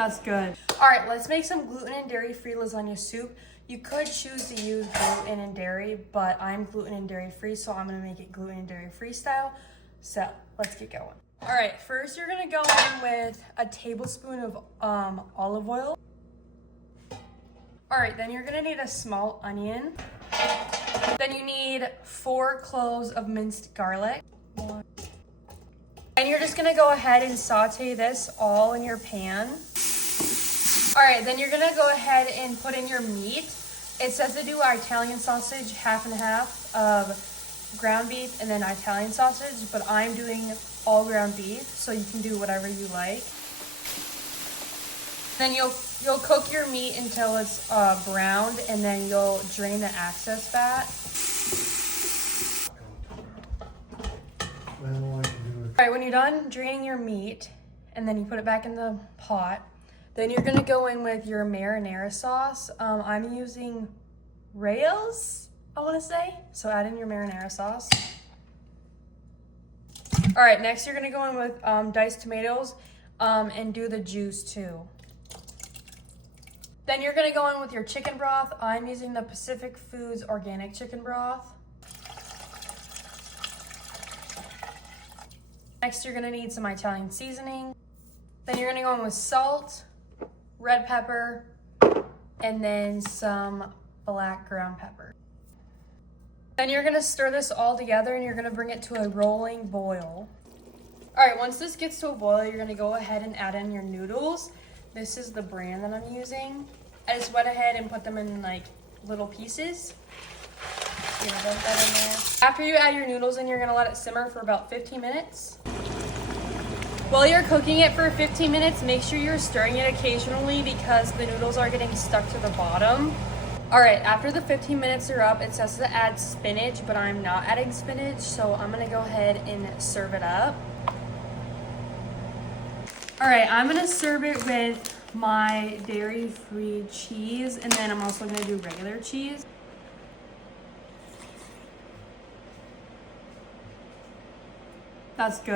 That's good. All right, let's make some gluten and dairy-free lasagna soup. You could choose to use gluten and dairy, but I'm gluten and dairy-free, so I'm gonna make it gluten and dairy-free style. So let's get going. All right, first you're gonna go in with a tablespoon of olive oil. All right, then you're gonna need a small onion. Then you need 4 cloves of minced garlic. And you're just gonna go ahead and saute this all in your pan. All right, then you're gonna go ahead and put in your meat. It says to do Italian sausage, half and half of ground beef and then Italian sausage, but I'm doing all ground beef, so you can do whatever you like. Then you'll cook your meat until it's browned, and then you'll drain the excess fat. All right, when you're done draining your meat, and then you put it back in the pot, then you're gonna go in with your marinara sauce. I'm using Rails, I wanna say. So add in your marinara sauce. All right, next you're gonna go in with diced tomatoes and do the juice too. Then you're gonna go in with your chicken broth. I'm using the Pacific Foods organic chicken broth. Next, you're gonna need some Italian seasoning. Then you're gonna go in with salt, red pepper, and then some black ground pepper. Then you're gonna stir this all together and you're gonna bring it to a rolling boil. All right, once this gets to a boil, you're gonna go ahead and add in your noodles. This is the brand that I'm using. I just went ahead and put them in like little pieces. Dump that in there. After you add your noodles in, you're gonna let it simmer for about 15 minutes. While you're cooking it for 15 minutes, make sure you're stirring it occasionally because the noodles are getting stuck to the bottom. All right, after the 15 minutes are up, it says to add spinach, but I'm not adding spinach, so I'm gonna go ahead and serve it up. All right, I'm gonna serve it with my dairy-free cheese, and then I'm also gonna do regular cheese. That's good.